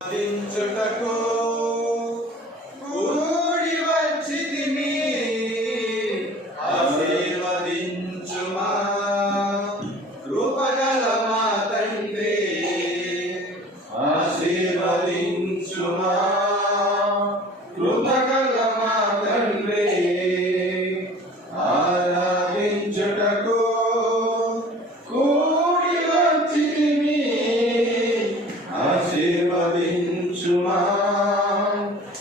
దించుటకు కూడి వచ్చితిమి, ఆశీర్వదించుమా కృపగల మా తండ్రి, ఆశీర్వదించుమా కృపగల మా తండ్రి. ఆరాధించుటకు కూడి వచ్చితిమి, ఆశీర్వదించుమా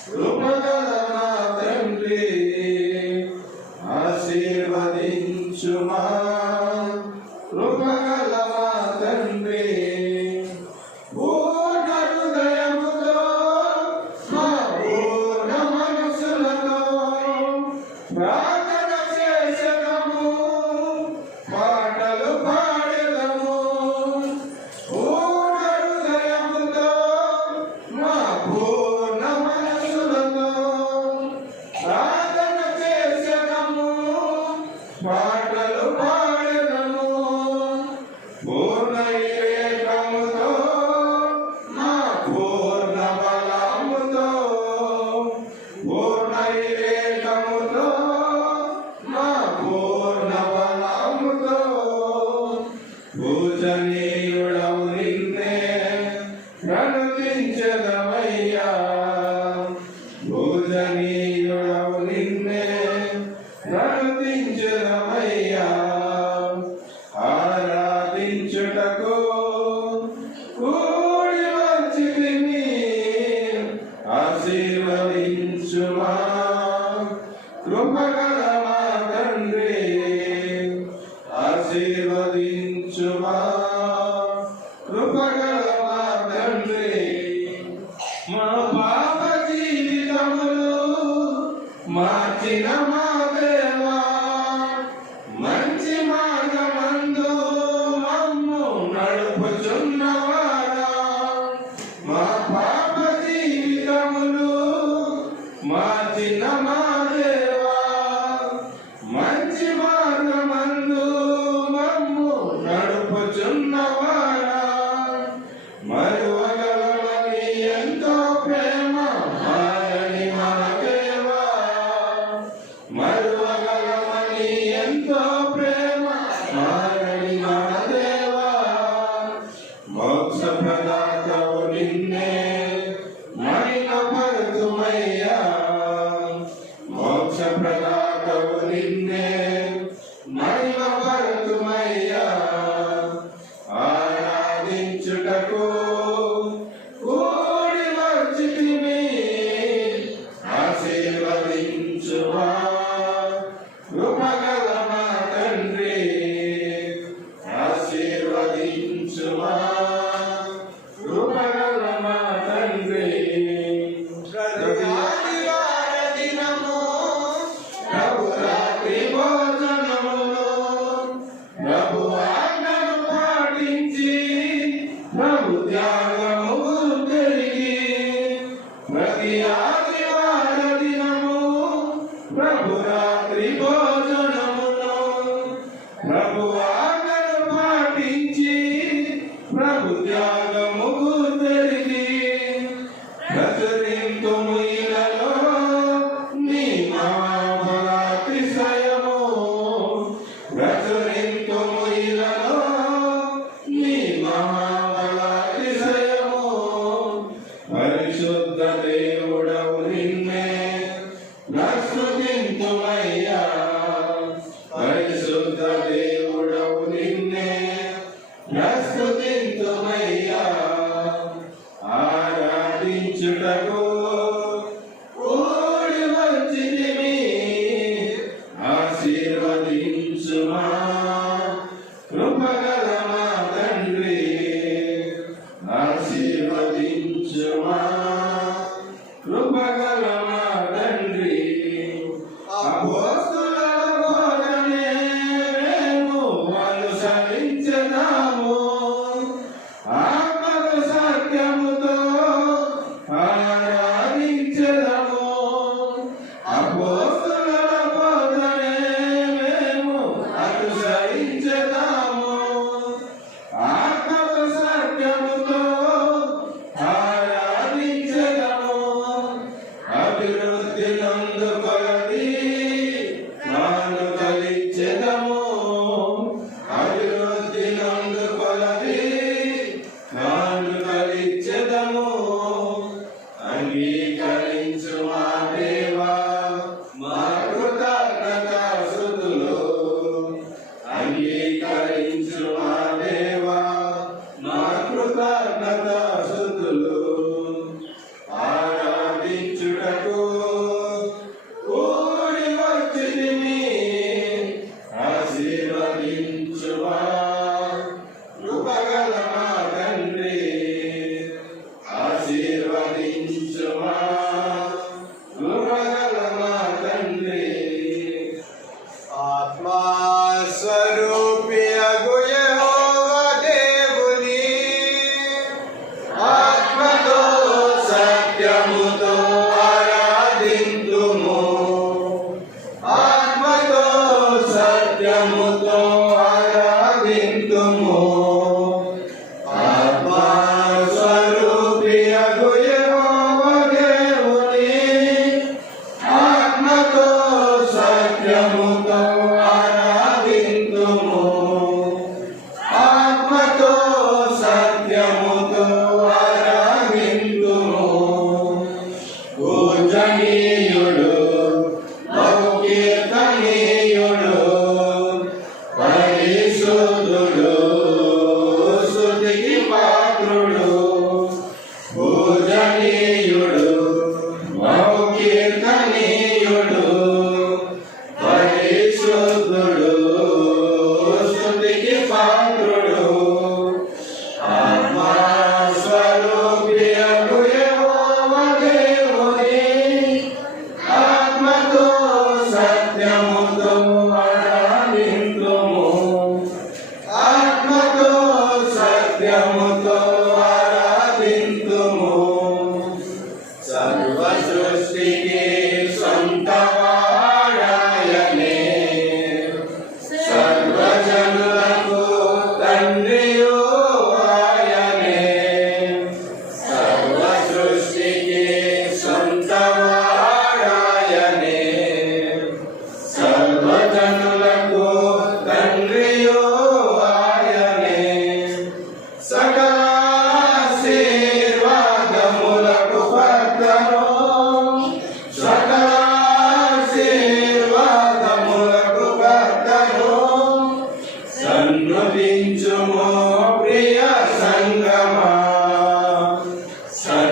కృపగల మా తండ్రి, ఆశీర్వదించుమా కృపగల మా తండ్రి. పూర్ణ హృదయముతో మా పూర్ణ మనసులతో ప్రార్థన చేసెదము, పాటలు పాడెదము. పూర్ణ హృదయముతో మా పూర్ణ మనసులతో ప్రార్థన చేసెదము, పాటలు పాడెదము. పూర్ణ వివేకముతో మా పూర్ణ బలముతో, పూర్ణ వివేకముతో మా పూర్ణ బలముతో పూజనీయుడవు నిన్నే ప్రణుతించెదమయ్యా, పూజనీయుడవు నిన్నే ప్రణుతించెదమయ్యా. ఆరాధించుటకు కూడి వచ్చితిమి, ఆశీర్వదించుమా కృపగల మా తండ్రి, ఆశీర్వదించుమా కృపగల మా తండ్రి. మా పాప జీవితములు మార్చిన మా దేవా, మంచి మార్గమందు మమ్ము నడుపుచున్నవాడా. మా పాప జీవితములు మార్చిన మా దేవా, మంచి మార్గమందు మమ్ము నడుపుచున్నవాడా. మరువగలవని ఎంతో ప్రేమ మారని మన దేవా, మరువగలవని ఎంతో ప్రేమ మారని మన దేవా. మోక్ష ప్రదాతవు నిన్నే మహిమపరతుమయ్యా, మోక్ష ప్రదాతవు నిన్నే మహిమపరతుమయ్యా. ఆరాధించుటకు కూడి వచ్చితిమి, ఆశీర్వదించుమా కృపగల మా తండ్రి, ఆశీర్వదించుమా కృపగల మా తండ్రి. దినము ప్రభు రాత్రి భోజనములో ప్రభు ఆజ్ఞను పాటించి ప్రభు త్యాగము పెరిగి, ప్రతి ఆదివార దినము ప్రభు రాత్రి భోజనములో ప్రభు ఆజ్ఞను పాటించి ప్రభు త్యాగము పెరిగి, ప్రచురింతుము ఇలలో నీ మహాబలాతిశయము, ప్రచురింతుము ఇలలో నీ మహాబలాతిశయము. పరిశుద్ధ దేవుడవు నిన్నే ప్రస్తుతింతుమయ్యా, పరిశుద్ధ దేవుడవు నిన్నే ప్రస్తుతింతుమయ్యా. ఆరాధించుటకు కూడి వచ్చితిమి, ఆశీర్వదించుమా కృపగల మా తండ్రి, ఆశీర్వదించుమా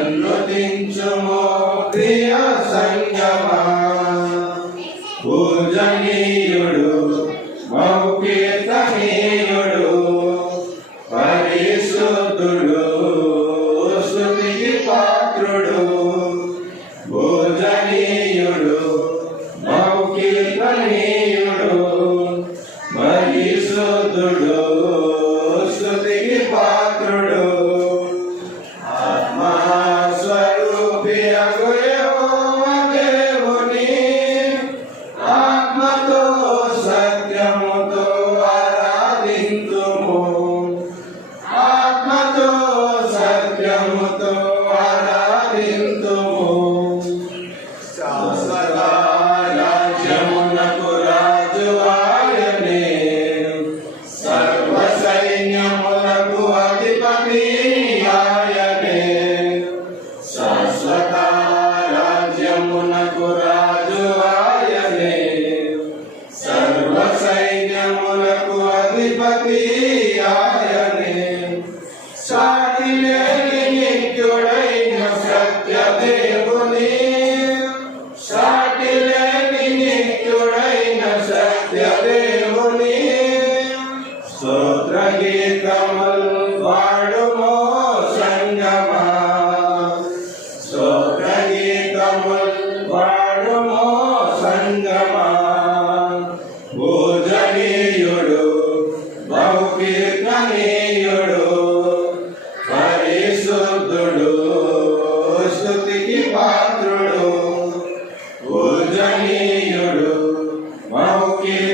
సన్నుతించుము ప్రియ సంగమా పూజనీయుడు బహుకీర్తనీయుడు పరిశుద్ధుడు స్తుతికి పాత్రుడు పూజనీయుడు బహుకీర్తనీయుడు పరిశుద్ధుడు స్తుతికి పాత్రుడు ఆత్మస్వరూపి అగు యెహోవా దేవుని ఆత్మతో సత్యముతో ఆరాధింతుము ఆత్మతో సత్యముతో ఆరాధింతుము శాశ్వత రాజ్యమునకు రాజు ఆయనే సర్వ సైన్యములకు అధిపతి ఆయనే శాశ్వత రాజ్యమునకు రాజు ఆయనే సర్వ సైన్యములకు అధిపతి ఆయనే సాటి లేని నిత్యుడైన సత్య దేవుని సాటి లేని నిత్యుడైన సత్య దేవుని స్తోత్ర గీతములు పాడుమో సంగమా స్తోత్ర గీతములు పాడుమో సంగమా పూజనీయుడు బహుకీర్తనీయుడు పరిశుద్ధుడు స్తుతికి పాత్రుడు పూజనీయుడు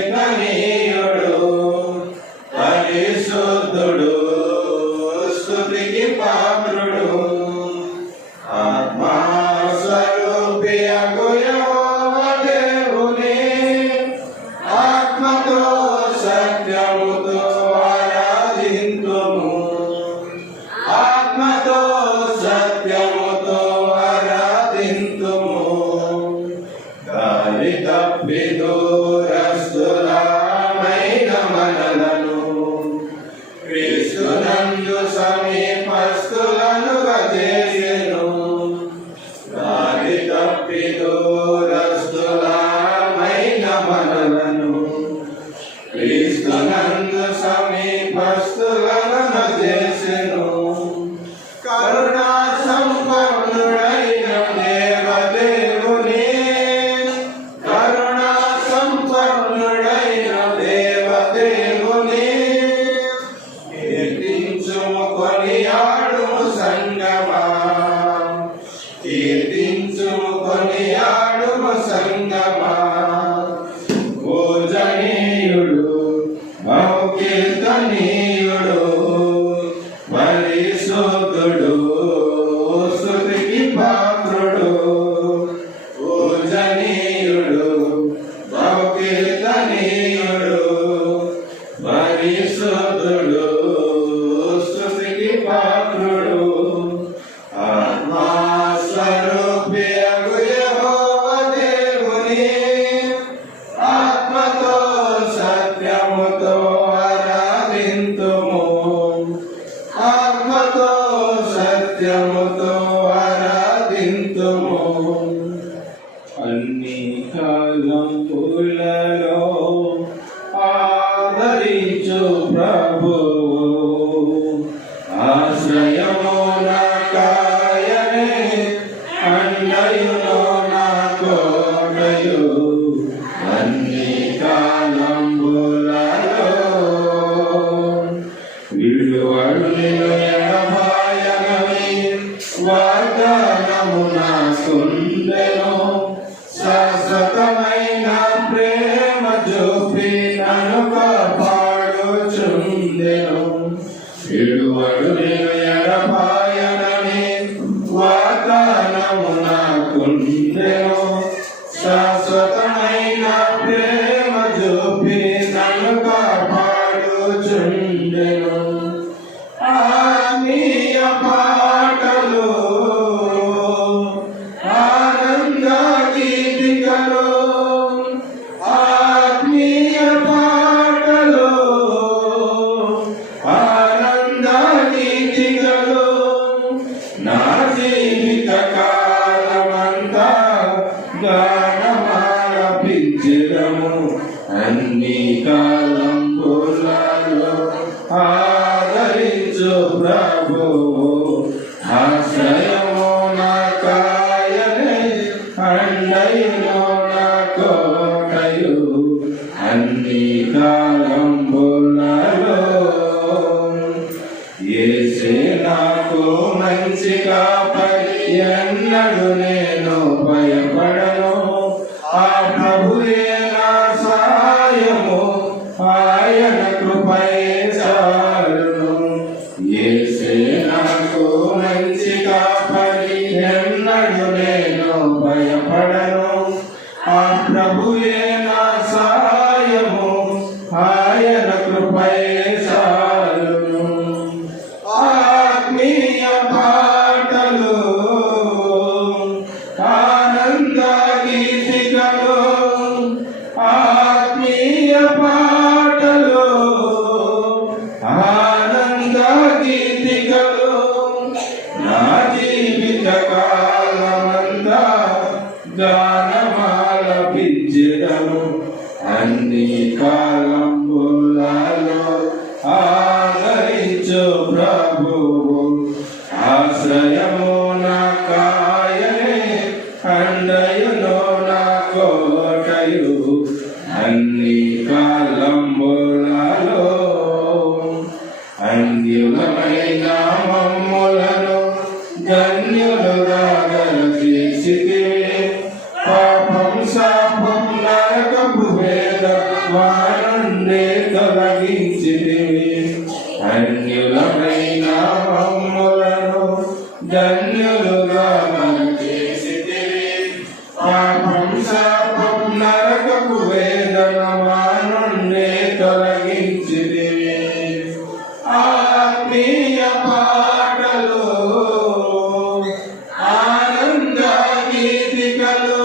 బహుకీర్తనీయుడు పరిశుద్ధుడు స్తుతికి పాత్రుడు ఆత్మస్వరూపి అగు యెహోవా దేవుని ఆత్మతో సత్యముతో ఆరాధింతుము ఆత్మతో సత్యముతో ఆరాధింతుము గాలి తప్పి దూరస్తులమైన మనలను క్రీస్తునందు సమీపస్తులనుగా చేసెను గాలి తప్పి దూరస్తులమైన మనలను క్రీస్తునందు సమీపస్తులనుగా చేసెను కరుణా సంపన్నుడైన దేవదేవుని కరుణా సంపన్నుడైన దేవదేవుని కీర్తించుము కొనియాడుము సంగమా కీర్తించుము కొనియాడుము సంగమా పూజనీయుడు బహుకీర్తనీయుడు పరిశుద్ధుడు స్తుతికి పాత్రుడు పూజనీయుడు బహుకీర్తనీయుడు పరిశుద్ధుడు స్తుతికి పాత్రుడు ఆత్మస్వరూపి అగు యెహోవా దేవుని ఆత్మతో సత్యముతో ఆరాధింతుము ఆత్మతో సత్యముతో ఆరాధింతుము అన్ని కాలంపులలో ఆదరించు ప్రభువు ఆశ్రయము నాకాయనే అండయును నా కోటయు అన్ని కాలంబులలో విడువడు నిన్ను ఎడబాయనని వాగ్దానము నాకుందెను శాశ్వతమైన ప్రేమ చూపి నన్ను కాపాడుచుందెను విడువడు నిన్ను ఎడబాయనని వాగ్దానము నాకుందెను శాశ్వతమైన ప్రేమ చూపి నన్ను కాపాడుచుండెను ఆత్మీయ పాటలు ఆనంద గీతికలు ఆత్మీయ పాటలు ఆనంద గీతికలు నా జీవిత ఎన్నడు నేను భయపడను. ఆ ప్రభువే నా సాయము, ఆయన కృపయే చాలును. యేసే నాకు మంచి కాపరి, ఎన్నడు నేను భయపడను. ఆ ప్రభువే నా సాయము, ఆయన కృపయే చాలును. ఆత్మీయ పాటలు, ఆనంద గీతికలు, ఆత్మీయ పాటలు, ఆనంద గీతికలు, నా జీవిత కాలమంతా గానమాలపించెదను. అన్ని కాలంబులలో ఆదరించు ప్రభువు, ఆశ్రయము నా కాయనే, అండయును నా కోటయు. అన్ని కాలంబులలో అన్యులమైన మమ్ములను ధన్యులుగా చేసితివి. పాపం శాపం నరకపు వేద వారుండే తొలగించితివి. అన్యులమైన మమ్ములను ధన్యులుగా చేసితివి. పాపం శాపం నరకపు వేదన వారుండే తొలగించితివి. ఆత్మీయ పాటలు, ఆనంద గీతికలు,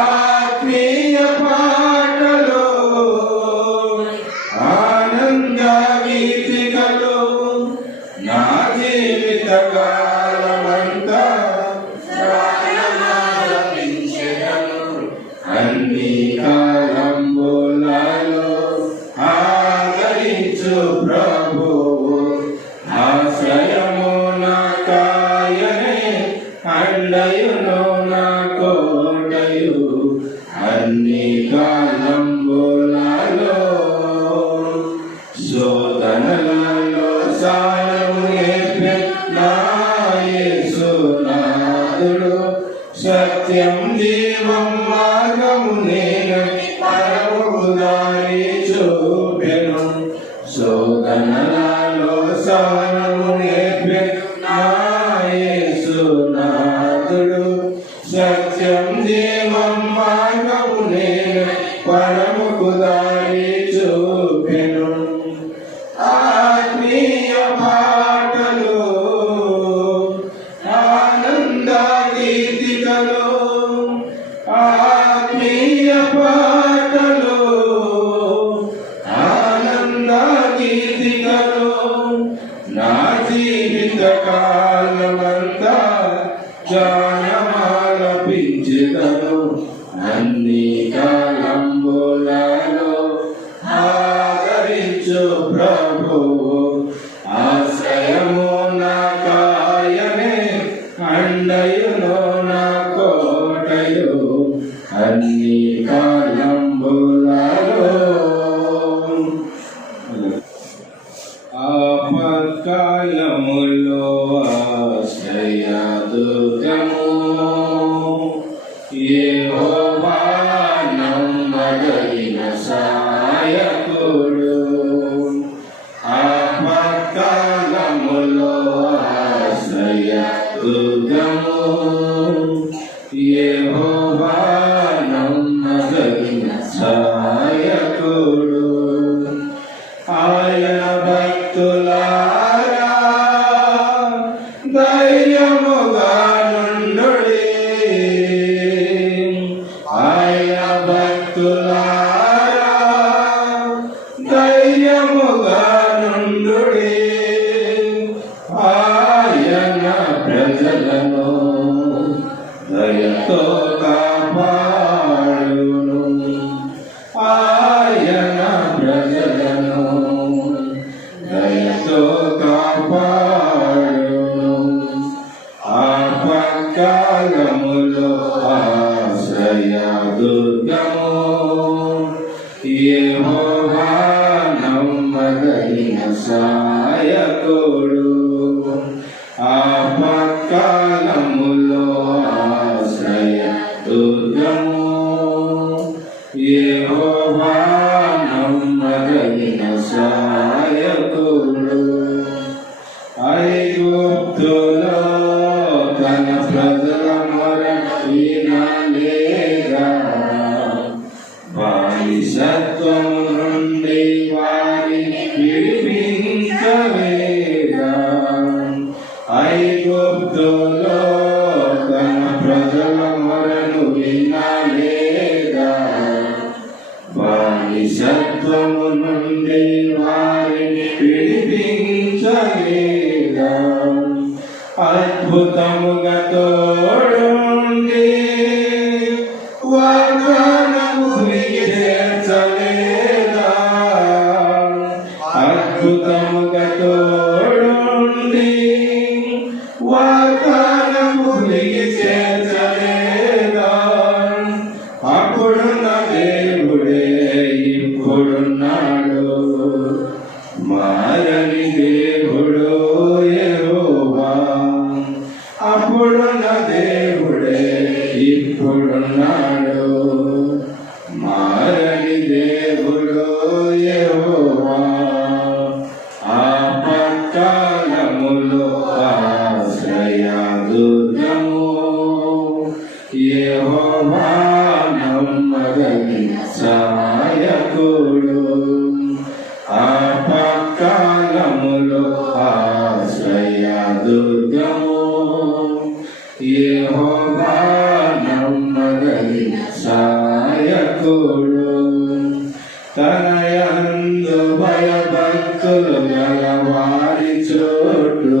ఆత్మీయ పాటలు, ఆనంద గీతికలు, నా జీవిత కాలమంతా గానమాలపించెదను. అన్ని కాలంబులలో ఆదరించు ప్రభువు, ఆశ్రయము నా కాయనే, అండయును నా కోటయు. అన్ని కాలంబులలో శోధనలలో సాయము నేర్పే నా యేసునాథుడు. సత్యం జీవం మార్గము నేనని పరముకు దారి చూపెను. శోధనలలో సాయము నేర్పే నా యేసునాథుడు. సత్యం జీవం మార్గము నేనని పరముకు దారి చూపెను. ఆత్మీయ పాటలు, ఆనంద గీతికలు, ఆత్మీయ పాటలు, ఆనంద గీతికలు, నా జీవిత కాలమంతా గానమాలపించెదను. అన్ని కాలంబులలో ఆదరించు ప్రభువు, ఆశ్రయము నా కాయనే, అండయును నా కోటయు. అన్ని కాలంబులలో ఆపత్కాలములో ఆశ్రయదుర్గము, యెహోవా నమ్మదగిన సాయకుడు. ఆపత్కాలములో ఆశ్రయదుర్గము, యెహోవా నమ్మదగిన సాయకుడు. ఆయన భక్తులారా ధైర్యముగా నుండుడి. ఆయన భక్తులారా ధైర్యముగా నుండుడి. ఆయన ప్రజలను దయతో కాపాడును. ఆయన ప్రజలను దయతో కాపాడును. ఆపత్కాలములో ఆశ్రయదుర్గము, యెహోవా నమ్మదగిన సాయకుడు. ఆపత్కాలములో ఆపత్కాలములో ఆశ్రయ దుర్గము యెహోవా నమ్మదగిన సహాయకుడు. ఐగుప్తులో తన ప్రజల మొర వినలేదా, బానిసత్వము నుండి వారిని విడిపించలేదా. ఐగుప్తులో తన ప్రజల మొరను వినలేదా, బానిసత్వము నుండి వారిని విడిపించలేదా. అద్భుతముగా తోడుండి వాగ్దానమునికి చేర్చలేదా, అద్భుతముగా తోడుండి వాగ్దానమునికి చేర్చలేదా. అప్పుడున్న దేవుడే ఇప్పుడున్నాడు, మారని దేవుడు యెహోవా. అప్పుడున్న దేవుడే ఇప్పుడున్నాడు, మారని దేవుడు యెహోవా. ఆపత్కాలములో ఆశ్రయ దుర్గము యెహోవా నమ్మదగిన సహాయకుడు. ఆపత్కాలములో ఆశ్రయ దుర్గము యెహోవా నమ్మదగిన సహాయకుడు. తన యందు భయభక్తులు గలవారి చోటు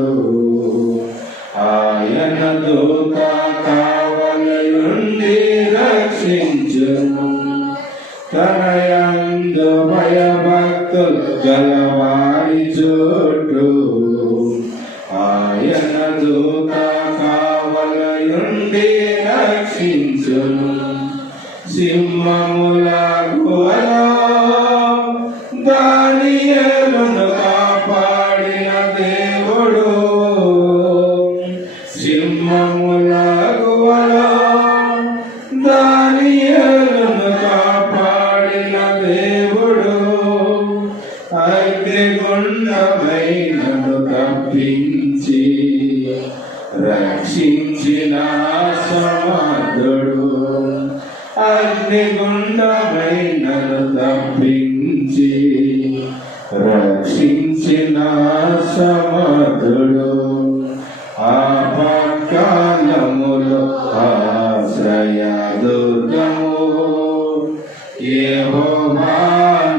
ఆయన దూత కావలియుండి రక్షించును. తన యందు భయభక్తులు గలవారి చోటు ఆయన దూత కావలియుండి రక్షించును. సింహముల గుహలో దానియేలును కాపాడిన దేవుడు, సింహముల గుహలో దానియేలును కాపాడిన దేవుడు, అగ్నిగుండమైనను తప్పించి రక్షించిన సమర్థుడు, అగ్నిగుండమైనను తప్పించి రక్షించిన సమర్థుడు. ఆపత్కాలములో ఆశ్రయ దుర్గము యెహోవా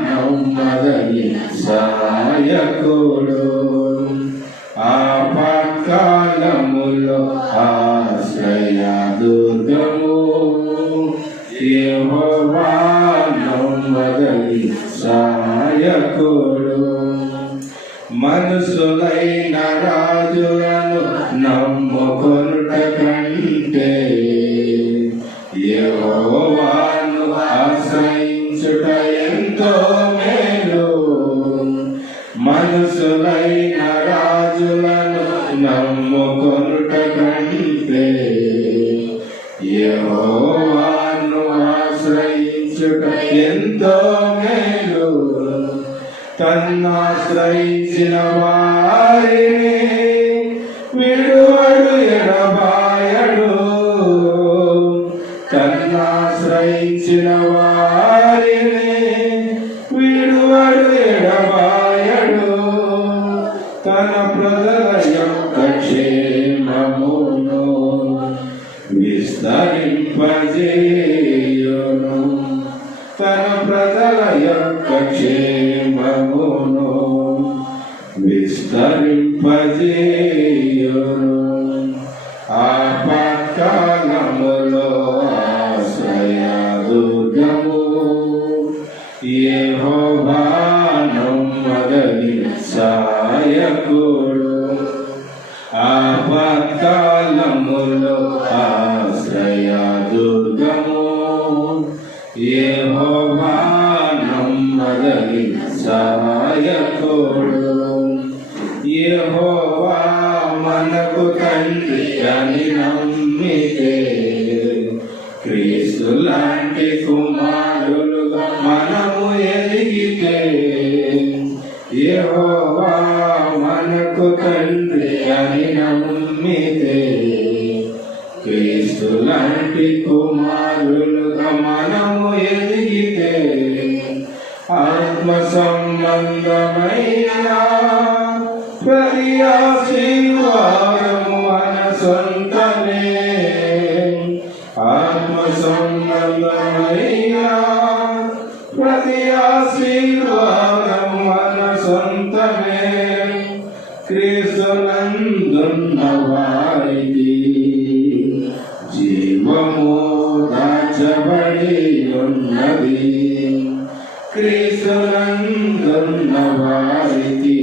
నమ్మదగిన సహాయకుడు. ఆపత్కాలములో ఆశ్రయ దుర్గము యెహోవా నమ్మదగిన సహాయకుడు. మనుషులైన రాజులను నమ్ముకొనుట కంటే యెహోవాను ఆశ్రయించుట ఎంతో మేలు. మనుషులైన రాజులను నమ్ముకొనుట కంటే యెహోవాను ఆశ్రయించుట ఎంతో మేలు. తన్నాశ్రయించిన వారిని విడువడు ఎడబాయడు, తన్నాశ్రయించిన వారిని విడువడు ఎడబాయడు. తన ప్రజల యొక్క క్షేమమును విస్తరింపజేయును, తన ప్రజల యొక్క క్షేమమును విస్తరింపజేయును. ఆపత్కాలములో ఆశ్రయ దుర్గము యెహోవా నమ్మదగిన సహాయకుడు. ఆపత్కాలములో ఆశ్రయ దుర్గము యెహోవా నమ్మదగిన సహాయకుడు. యెహోవా మనకు తండ్రి అని నమ్మితే క్రీస్తు లాంటి కుమారులుగా మనము ఎదిగితే యెహోవా మనకు తండ్రి అని నమ్మితే క్రీస్తు లాంటి కుమారులుగా మనము ఎదిగితే ఆత్మ సంబంధమైన ప్రతి ఆశీర్వాదము మన సొంతమే ఆత్మ సంబంధమైన ప్రతి ఆశీర్వాదము మన సొంతమే క్రీస్తునందున్న వారికి జీవము దాచబడి ఉన్నది క్రీస్తునందున్న వారికి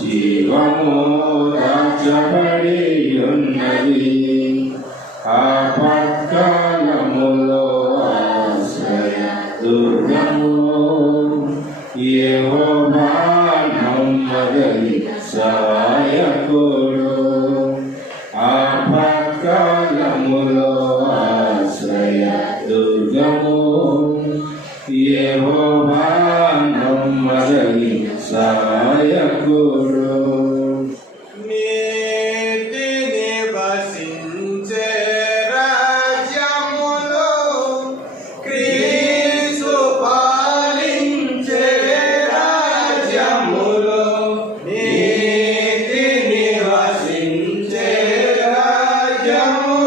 జీవము దాచబడి ఉన్నది ఆపత్కాలములో ఆశ్రయ దుర్గము యెహోవా నమ్మదగిన సహాయకుడు ఆపత్కాలములో ఆశ్రయ దుర్గము యెహోవా నమ్మదగిన సహాయకుడు రాజ్యములో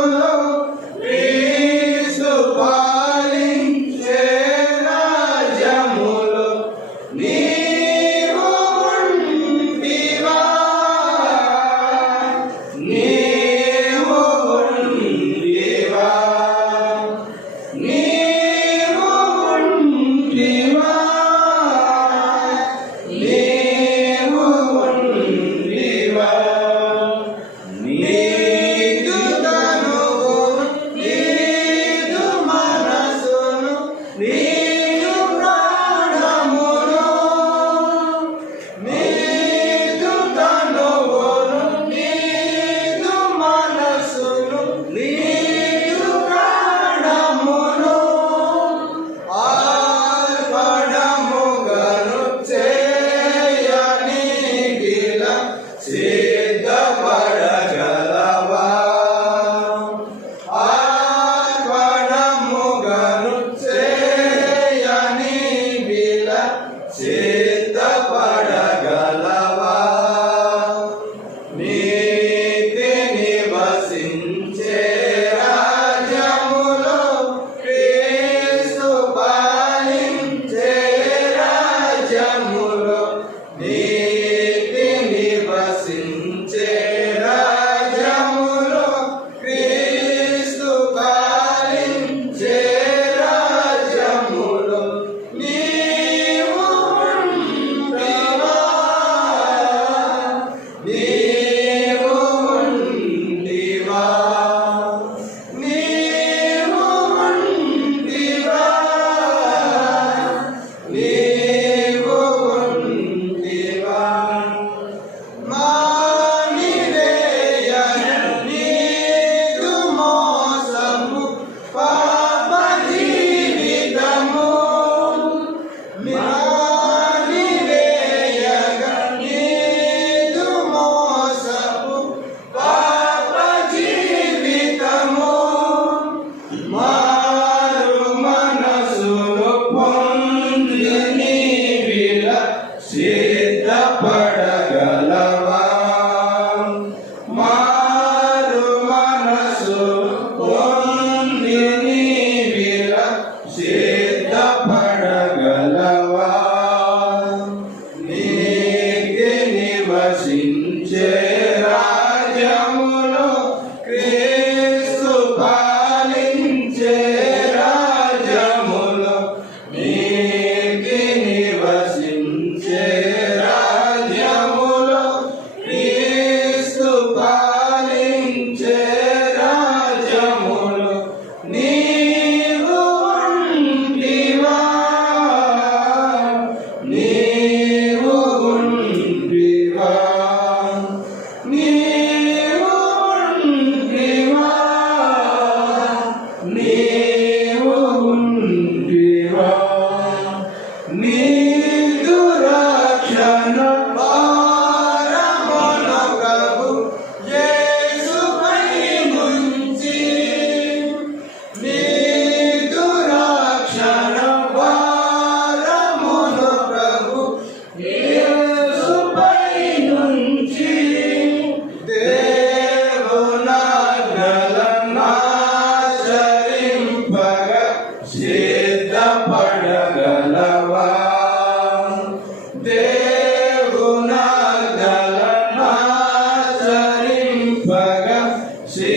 శ్రీ